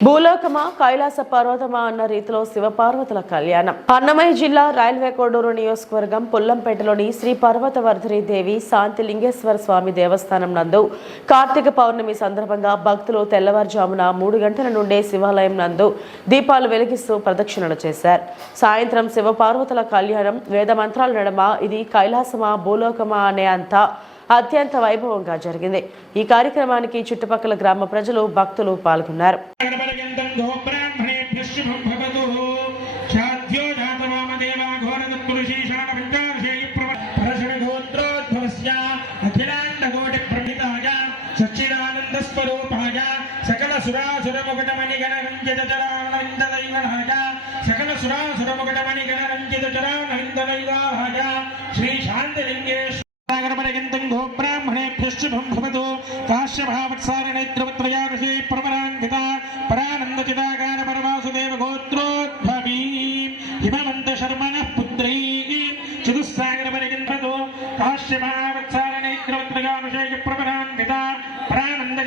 భూలోకమా కైలాస పర్వతమా అన్న రీతిలో శివపార్వతుల కళ్యాణం. అన్నమయ్య జిల్లా రైల్వే కోడూరు నియోజకవర్గం పుల్లంపేటలోని శ్రీ పర్వతవర్ధిని దేవి శాంతి లింగేశ్వర స్వామి దేవస్థానం నందు కార్తీక పౌర్ణమి సందర్భంగా భక్తులు తెల్లవారుజామున 3 గంటల నుండే శివాలయం నందు దీపాలు వెలిగిస్తూ ప్రదక్షిణలు చేశారు. సాయంత్రం శివపార్వతుల కళ్యాణం వేద మంత్రాల నడమ ఇది కైలాసమా భూలోకమా అనే అత్యంత వైభవంగా జరిగింది. ఈ కార్యక్రమానికి చుట్టుపక్కల గ్రామ ప్రజలు భక్తులు పాల్గొన్నారు. श्री शांति लिंगेश्वर ब्राह्मणेभ्यश्च भवतु काश्यभावत्सारणैत्रवत्रयाऋषि प्रवरान्विता परानन्दचिदाकार परवासुदेव गोत्रोद्भवी हिमवन्त शर्मणः पुत्री चतुस्सागरपर्यन्ततो काश्यभावत्सारणैत्रवत्रयाऋषि प्रवरान्विता परानन्द